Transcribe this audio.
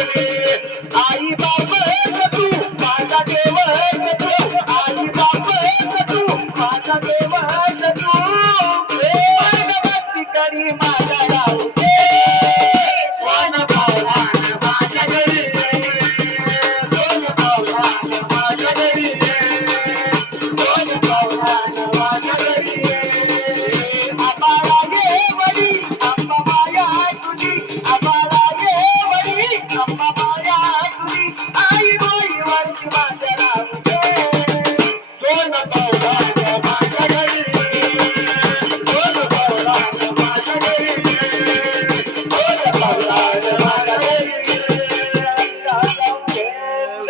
आई बाप तू माझा देव तू आई बाप तू माझा देव तू भक्ती करी माझा राहू दे कोण भावना माझ्या घरी कोण भावना माझ्या घरी कोण भावना माझ्या घरी आम्हाला ये वडी आम्हा माया तुझी आम्हाला ये वडी आम्हा माया तुझी आई बाई वरची माझ्या राहू दे कोण भावना माझ्या घरी कोण भावना माझ्या घरी कोण भावना